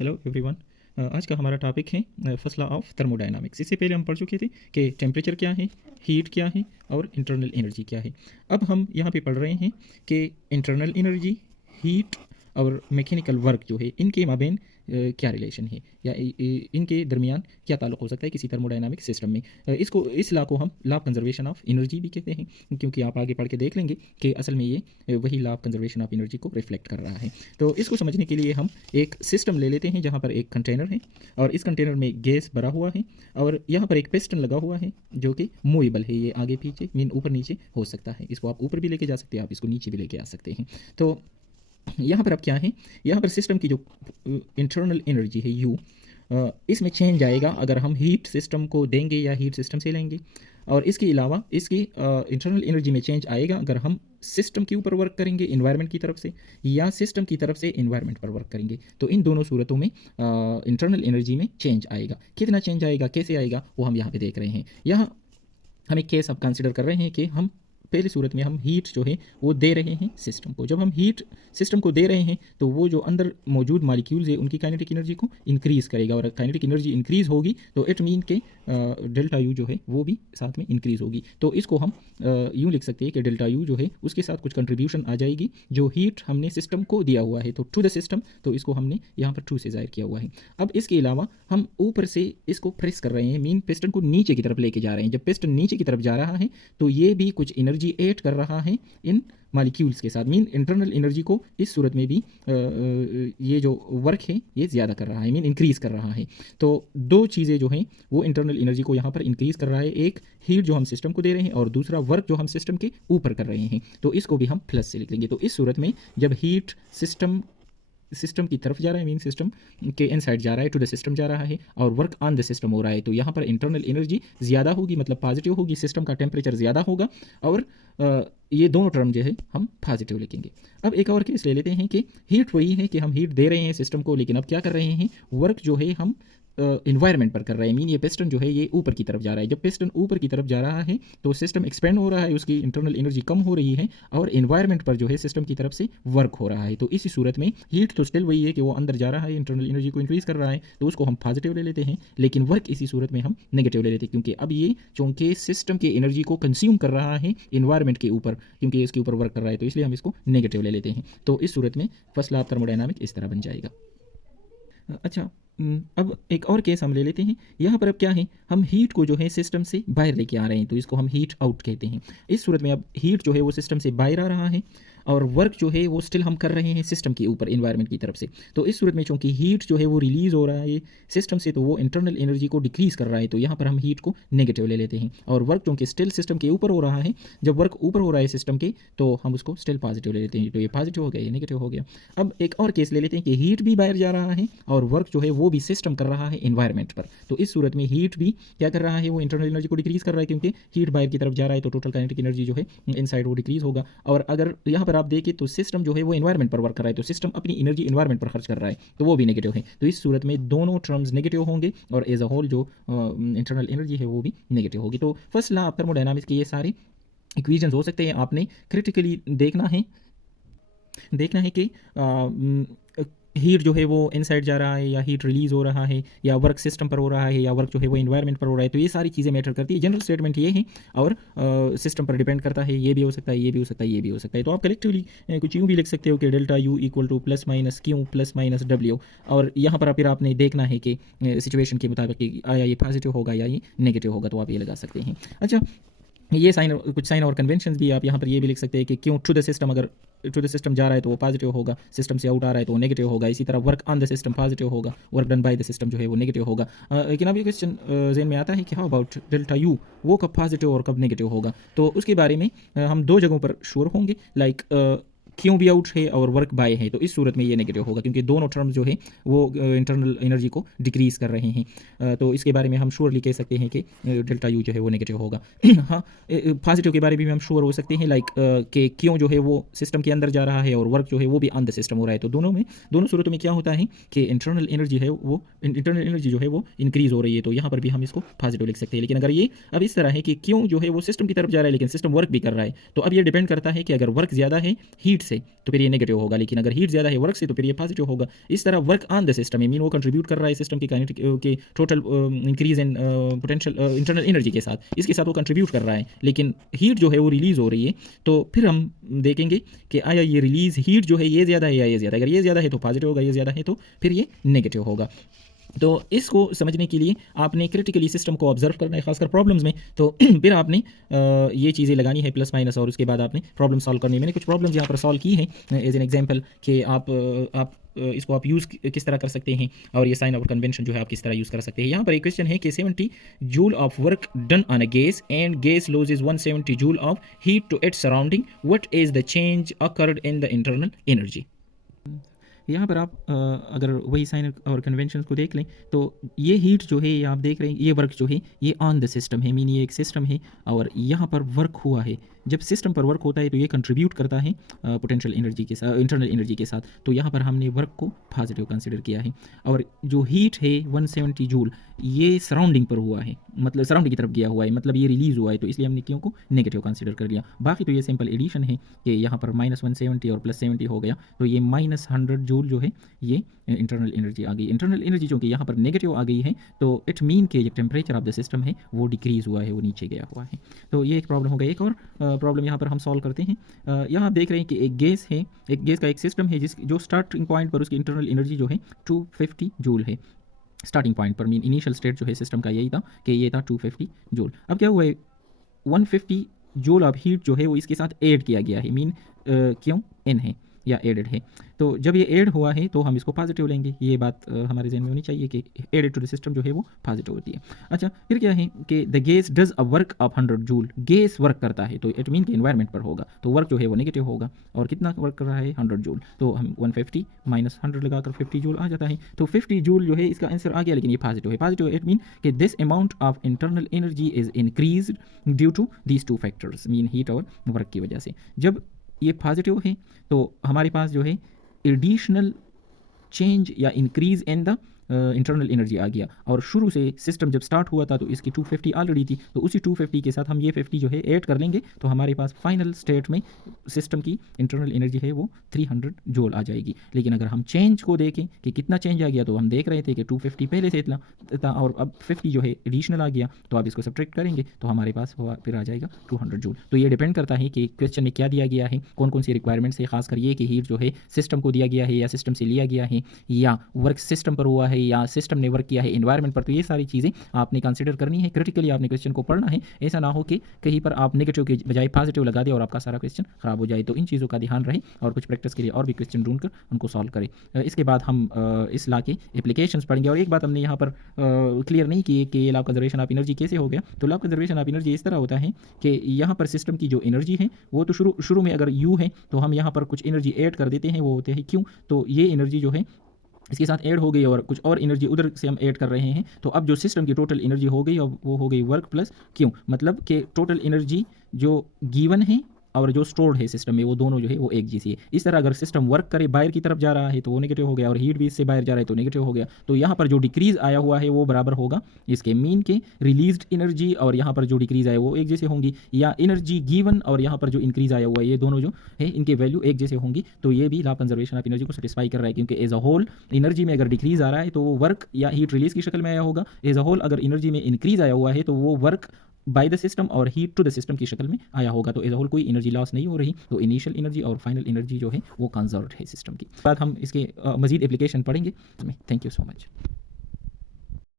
Hello everyone. आज का हमारा टॉपिक है फर्स्ट लॉ ऑफ थर्मोडायनामिक्स। इससे पहले हम पढ़ चुके थे कि टेम्परेचर क्या है, हीट क्या है और इंटरनल एनर्जी क्या है। अब हम यहाँ पे पढ़ रहे हैं कि इंटरनल एनर्जी, हीट और मैकेनिकल वर्क जो है इनके माबेन क्या रिलेशन है या इनके दरमियान क्या ताल्लुक़ हो सकता है किसी थर्मोडायनामिक सिस्टम में। इस लॉ को हम law of conservation of energy भी कहते हैं, क्योंकि आप आगे पढ़ के देख लेंगे कि असल में ये वही law of conservation of energy को रिफ्लेक्ट कर रहा है। तो इसको समझने के लिए हम एक सिस्टम ले लेते हैं जहाँ पर एक कंटेनर है और इस कंटेनर में गैस भरा हुआ है और यहाँ पर एक पिस्टन लगा हुआ है जो कि मूवेबल है। ये आगे पीछे मीन ऊपर नीचे हो सकता है। इसको आप ऊपर भी लेके जा सकते हैं, आप इसको नीचे भी लेके आ सकते हैं। तो यहाँ पर अब क्या है, यहाँ पर सिस्टम की जो इंटरनल एनर्जी है यू, इसमें चेंज आएगा अगर हम हीट सिस्टम को देंगे या हीट सिस्टम से लेंगे। और इसके अलावा इसकी इंटरनल एनर्जी में चेंज आएगा अगर हम सिस्टम के ऊपर वर्क करेंगे इन्वायरमेंट की तरफ से या सिस्टम की तरफ से इन्वायरमेंट पर वर्क करेंगे। तो इन दोनों सूरतों में इंटरनल एनर्जी में चेंज आएगा। कितना चेंज आएगा, कैसे आएगा, वो हम यहाँ पे देख रहे हैं। यहाँ हम एक केस अब कंसिडर कर रहे हैं कि हम पहली सूरत में हम हीट जो है वो दे रहे हैं सिस्टम को। जब हम हीट सिस्टम को दे रहे हैं तो वो जो अंदर मौजूद मॉलिक्यूल्स है उनकी काइनेटिक एनर्जी को इंक्रीज़ करेगा और काइनेटिक एनर्जी इंक्रीज़ होगी तो इट मीन के डेल्टा यू जो है वो भी साथ में इंक्रीज़ होगी। तो इसको हम यूँ लिख सकते हैं कि डेल्टा यू जो है उसके साथ कुछ कंट्रीब्यूशन आ जाएगी जो हीट हमने सिस्टम को दिया हुआ है, तो टू द सिस्टम, तो इसको हमने यहाँ पर टू से ज़ाहिर किया हुआ है। अब इसके अलावा हम ऊपर से इसको प्रेस कर रहे हैं, मीन पिस्टन को नीचे की तरफ लेके जा रहे हैं। जब पिस्टन नीचे की तरफ जा रहा है तो ये भी कुछ एनर्जी ऐड कर रहा है इन मॉलिक्यूल्स के साथ। मीन इंटरनल एनर्जी को इस सूरत में भी ये जो वर्क है ये ज़्यादा कर रहा है, मीन इंक्रीज़ कर रहा है। तो दो चीज़ें जो हैं वो इंटरनल एनर्जी को यहाँ पर इंक्रीज़ कर रहा है, एक हीट जो हम सिस्टम को दे रहे हैं और दूसरा वर्क जो हम सिस्टम के ऊपर कर रहे हैं। तो इसको भी हम प्लस से लिख लेंगे। तो इस सूरत में जब हीट सिस्टम की तरफ जा रहा है, मीन सिस्टम के इनसाइड जा रहा है, टू द सिस्टम जा रहा है और वर्क ऑन द सिस्टम हो रहा है, तो यहाँ पर इंटरनल एनर्जी ज़्यादा होगी, मतलब पॉजिटिव होगी, सिस्टम का टेम्परेचर ज़्यादा होगा और ये दोनों टर्म जो है हम पॉजिटिव लिखेंगे। अब एक और केस ले लेते हैं कि हीट वही है कि हम हीट दे रहे हैं सिस्टम को, लेकिन अब क्या कर रहे हैं, वर्क जो है हम इन्वायरमेंट पर कर रहे हैं। मीन ये पिस्टन जो है ये ऊपर की तरफ जा रहा है। जब पिस्टन ऊपर की तरफ जा रहा है तो सिस्टम एक्सपेंड हो रहा है, उसकी इंटरनल एनर्जी कम हो रही है और इन्वायरमेंट पर जो है सिस्टम की तरफ से वर्क हो रहा है। तो इसी सूरत में हीट तो स्टिल वही है कि वो अंदर जा रहा है, इंटरनल एनर्जी को इंक्रीज़ कर रहा है, तो उसको हम पॉजिटिव ले लेते हैं, लेकिन वर्क इसी सूरत में हम नेगेटिव ले लेते हैं, क्योंकि अब ये चूँकि सिस्टम की एनर्जी को कंज्यूम कर रहा है इन्वायरमेंट के ऊपर, क्योंकि इसके ऊपर वर्क कर रहा है, तो इसलिए हम इसको नेगेटिव ले लेते हैं। तो इस सूरत में फर्स्ट लॉ ऑफ थर्मोडायनामिक इस तरह बन जाएगा। अच्छा, अब एक और केस हम ले लेते हैं। यहाँ पर अब क्या है, हम हीट को जो है सिस्टम से बाहर लेके आ रहे हैं, तो इसको हम हीट आउट कहते हैं। इस सूरत में अब हीट जो है वो सिस्टम से बाहर आ रहा है और वर्क जो है वो स्टिल हम कर रहे हैं सिस्टम के ऊपर इन्वायरमेंट की तरफ से। तो इस सूरत में चूँकि हीट जो है वो रिलीज़ हो रहा है सिस्टम से, तो वो इंटरनल एनर्जी को डिक्रीज़ कर रहा है, तो यहाँ पर हम हीट को नेगेटिव ले लेते हैं और वर्क चूँकि स्टिल सिस्टम के ऊपर हो रहा है, जब वर्क ऊपर हो रहा है सिस्टम के तो हम उसको स्टिल पॉजिटिव ले लेते हैं। तो ये पॉजिटिव हो गया, ये नेगेटिव हो गया। अब एक और केस ले लेते हैं कि हीट भी बाहर जा रहा है और वर्क जो है वो भी सिस्टम कर रहा है इन्वायरमेंट पर। तो इस सूरत में हीट भी क्या कर रहा है, वो इंटरनल एनर्जी को डिक्रीज़ कर रहा है, क्योंकि हीट बाहर की तरफ जा रहा है तो टोटल काइनेटिक एनर्जी जो है इनसाइड वो डिक्रीज़ होगा। और अगर यहाँ पर आप देखें तो सिस्टम जो है वो इन्वायरमेंट पर वर्क कर रहा है, तो सिस्टम अपनी एनर्जी इन्वायरमेंट पर खर्च कर रहा है, तो वो भी नेगेटिव है। तो इस सूरत में दोनों टर्म्स नेगेटिव होंगे और एज अ होल जो इंटरनल एनर्जी है वो भी नेगेटिव होगी। तो फर्स्ट लॉ ऑफ थर्मोडायनामिक्स के ये सारे इक्वेशंस हो सकते हैं। आपने क्रिटिकली देखना है कि हीट जो है वो इनसाइड जा रहा है या हीट रिलीज़ हो रहा है या वर्क सिस्टम पर हो रहा है या वर्क जो है वो इन्वायरमेंट पर हो रहा है, तो ये सारी चीज़ें मैटर करती है। जनरल स्टेटमेंट ये है और सिस्टम पर डिपेंड करता है, ये भी हो सकता है, ये भी हो सकता है, ये भी हो सकता है। तो आप कलेक्टिवली कुछ यूँ भी लिख सकते हो कि delta U equal two plus minus Q plus minus W, और यहाँ पर फिर आपने देखना है कि सिचुएशन के मुताबिक आया ये पॉजिटिव होगा या ये नेगेटिव होगा, तो आप ये लगा सकते हैं। अच्छा, ये कुछ साइन और कन्वेंशन भी आप यहाँ पर ये भी लिख सकते हैं कि क्यों टू द सिस्टम, अगर टू द सिस्टम जा रहा है तो वो पॉजिटिव होगा, सिस्टम से आउट आ रहा है तो वो नेगेटिव होगा। इसी तरह work on the system positive होगा, work done by the system जो है वो नेगेटिव होगा। लेकिन अब ये क्वेश्चन ज़हन में आता है कि हाउ अबाउट डेल्टा यू, वो कब पॉजिटिव और कब नेगेटिव होगा। तो उसके बारे में हम दो जगहों पर श्योर होंगे, लाइक क्यों भी आउट है और वर्क बाय है, तो इस सूरत में ये नेगेटिव होगा, क्योंकि दोनों टर्म्स जो है वो इंटरनल एनर्जी को डिक्रीज़ कर रहे हैं। तो इसके बारे में हम श्योरली कह सकते हैं कि डेल्टा यू जो है वो नेगेटिव होगा। हाँ, पॉजिटिव के बारे में भी हम श्योर हो सकते हैं, लाइक कि क्यों जो है वो सिस्टम के अंदर जा रहा है और वर्क जो है वो भी ऑन द सिस्टम हो रहा है। तो दोनों सूरतों में क्या होता है कि इंटरनल एनर्जी जो है वो इंक्रीज़ हो रही है, तो यहाँ पर भी हम इसको पॉजिटिव लिख सकते हैं। लेकिन अगर ये अब इस तरह है कि क्यों जो है वो सिस्टम की तरफ जा रहा है लेकिन सिस्टम वर्क भी कर रहा है, तो अब ये डिपेंड करता है कि अगर वर्क ज़्यादा है हीट से तो फिर ये नेगेटिव होगा, लेकिन अगर हीट ज़्यादा है वर्क से तो फिर ये पॉजिटिव होगा। इस तरह work on the system mean वो कंट्रीब्यूट कर रहा है सिस्टम की काइनेटिक के total increase in potential internal energy के साथ, इसके साथ वो कंट्रीब्यूट कर रहा है, लेकिन हीट जो है वो रिलीज़ हो रही है। तो फिर हम देखेंगे कि आया ये रिलीज़ हीट जो है ये ज़्यादा है या ये ज़्यादा, अगर ये ज़्यादा है तो पॉजिटिव होगा, ये ज़्यादा है तो फिर ये नेगेटिव होगा। तो इसको समझने के लिए आपने क्रिटिकली सिस्टम को ऑब्जर्व करना है, खासकर प्रॉब्लम्स में। तो फिर आपने ये चीज़ें लगानी है प्लस माइनस, और उसके बाद आपने प्रॉब्लम सॉल्व करनी है। मैंने कुछ प्रॉब्लम्स यहाँ पर सॉल्व की हैं एज एन एग्जांपल कि आप इसको आप यूज़ किस तरह कर सकते हैं, और ये साइन और कन्वेंशन जो है आप किस तरह यूज़ कर सकते हैं। यहाँ पर एक क्वेश्चन है कि 70 joule of work done on a gas and gas loses 170 joule of heat to its surrounding, what is the change occurred in the internal energy. यहाँ पर आप अगर वही साइन और कन्वेंशन को देख लें तो ये हीट जो है ये आप देख रहे हैं, ये वर्क जो है ये ऑन द सिस्टम है, मीन ये एक सिस्टम है और यहाँ पर वर्क हुआ है। जब सिस्टम पर वर्क होता है तो ये कंट्रीब्यूट करता है पोटेंशियल एनर्जी के साथ, इंटरनल एनर्जी के साथ। तो यहाँ पर हमने वर्क को पॉजिटिव कंसिडर किया है। और जो हीट है 170 जूल ये सराउंडिंग पर हुआ है, मतलब सराउंडिंग की तरफ गया हुआ है, मतलब ये रिलीज़ हुआ है, तो इसलिए हमने क्यों को नेगेटिव कंसिडर कर लिया। बाकी तो ये सिंपल एडिशन है कि यहाँ पर -170 और +70 हो गया, तो ये -100 जूल जो है ये इंटरनल एनर्जी आ गई। इंटरनल एनर्जी चूँकि यहाँ पर नेगेटिव आ गई है तो इट मीन के जो टेम्परेचर ऑफ द सिस्टम है वो डिक्रीज़ हुआ है, वो नीचे गया हुआ है। तो ये एक प्रॉब्लम हो गई। एक और प्रॉब्लम यहाँ पर हम सॉल्व करते हैं। यहाँ आप देख रहे हैं कि एक गैस है, एक गैस का एक सिस्टम है जो स्टार्टिंग पॉइंट पर उसकी इंटरनल एनर्जी जो है 250 जूल है। स्टार्टिंग पॉइंट पर मीन इनिशियल स्टेट जो है सिस्टम का यही था कि ये था 250 जूल। अब क्या हुआ है 150 जूल ऑफ हीट जो है वो इसके साथ ऐड किया गया है, मीन क्यों एन है या एडेड है। तो जब ये ऐड हुआ है तो हम इसको पॉजिटिव लेंगे, ये बात हमारे जहन में होनी चाहिए कि एडेड टू द सिस्टम जो है वो पॉजिटिव होती है। अच्छा फिर क्या है कि the gas does a work of 100 joule, gas work करता है तो इट मीन कि एनवायरनमेंट पर होगा, तो वर्क जो है वो नेगेटिव होगा। और कितना वर्क कर रहा है 100 जूल, तो हम 150 माइनस 100 लगाकर 50 जूल आ जाता है। तो 50 जूल जो है इसका आंसर आ गया, लेकिन ये पॉजिटिव है। पॉजिटिव इट मीन कि this amount of internal energy is increase due to these two factors, mean heat और वर्क की वजह से। जब ये पॉजिटिव है तो हमारे पास जो है एडिशनल चेंज या increase in the internal energy आ गया। और शुरू से सिस्टम जब स्टार्ट हुआ था तो इसकी 250 ऑलरेडी थी, तो उसी 250 के साथ हम ये 50 जो है ऐड कर लेंगे, तो हमारे पास फाइनल स्टेट में सिस्टम की इंटरनल एनर्जी है वो 300 जूल आ जाएगी। लेकिन अगर हम चेंज को देखें कि कितना चेंज आ गया, तो हम देख रहे थे कि 250 पहले से इतना था और अब 50 जो है एडिशनल आ गया, तो आप इसको सब्ट्रैक्ट करेंगे तो हमारे पास फिर आ जाएगा 200 जूल। तो ये डिपेंड करता है कि क्वेश्चन में क्या दिया गया है, कौन कौन सी रिक्वायरमेंट्स है, खासकर ये कि हीट जो है सिस्टम को दिया गया है या सिस्टम से लिया गया है या वर्क सिस्टम पर हुआ है या सिस्टम ने वर्क किया है एनवायरनमेंट पर। तो ये सारी चीज़ें आपने कंसीडर करनी है, क्रिटिकली आपने क्वेश्चन को पढ़ना है। ऐसा ना हो कि कहीं पर आप नेगेटिव के बजाय पॉजिटिव लगा दें और आपका सारा क्वेश्चन खराब हो जाए। तो इन चीज़ों का ध्यान रहे और कुछ प्रैक्टिस के लिए और भी क्वेश्चन ढूंढकर उनको सॉल्व करें। इसके बाद हम इस लॉ के एप्लीकेशंस पढ़ेंगे। और एक बात हमने यहाँ पर क्लियर नहीं की है कि ये law of conservation of energy कैसे हो गया। तो law of conservation of energy इस तरह होता है कि यहाँ पर सिस्टम की जो एनर्जी है वो तो शुरू में अगर यू है तो हम यहाँ पर कुछ एनर्जी ऐड कर देते हैं, वो होते हैं क्यों। तो ये एनर्जी जो है इसके साथ ऐड हो गई और कुछ और एनर्जी उधर से हम ऐड कर रहे हैं, तो अब जो सिस्टम की टोटल एनर्जी हो गई अब वो हो गई वर्क प्लस क्यों, मतलब कि टोटल एनर्जी जो गिवन है और जो स्टोर्ड है सिस्टम में वो दोनों जो है वो एक जैसी है। इस तरह अगर सिस्टम वर्क करे बाहर की तरफ जा रहा है तो वो नेगेटिव हो गया और हीट भी इससे बाहर जा रहा है तो नेगेटिव हो गया। तो यहाँ पर जो डिक्रीज आया हुआ है वो बराबर होगा इसके मीन के रिलीज्ड एनर्जी, और यहाँ पर जो डिक्रीज आया वो एक जैसे होंगी, या एनर्जी गिवन और यहाँ पर जो इंक्रीज आया हुआ है ये दोनों जो है इनके वैल्यू एक जैसे होंगी। तो ये भी law of conservation of energy को सेटिस्फाई कर रहा है, क्योंकि एज अ होल एनर्जी में अगर डिक्रीज आ रहा है तो वो वर्क या हीट रिलीज की शक्ल में आया होगा। एज अ होल अगर एनर्जी में इंक्रीज आया हुआ है तो वो वर्क बाय द सिस्टम और हीट टू द सिस्टम की शक्ल में आया होगा। तो एज अ होल कोई एनर्जी लॉस नहीं हो रही, तो इनिशियल एनर्जी और फाइनल एनर्जी जो है वो कंजर्व्ड है सिस्टम की। बाद हम इसके मजीद एप्लीकेशन पढ़ेंगे। Thank you so much.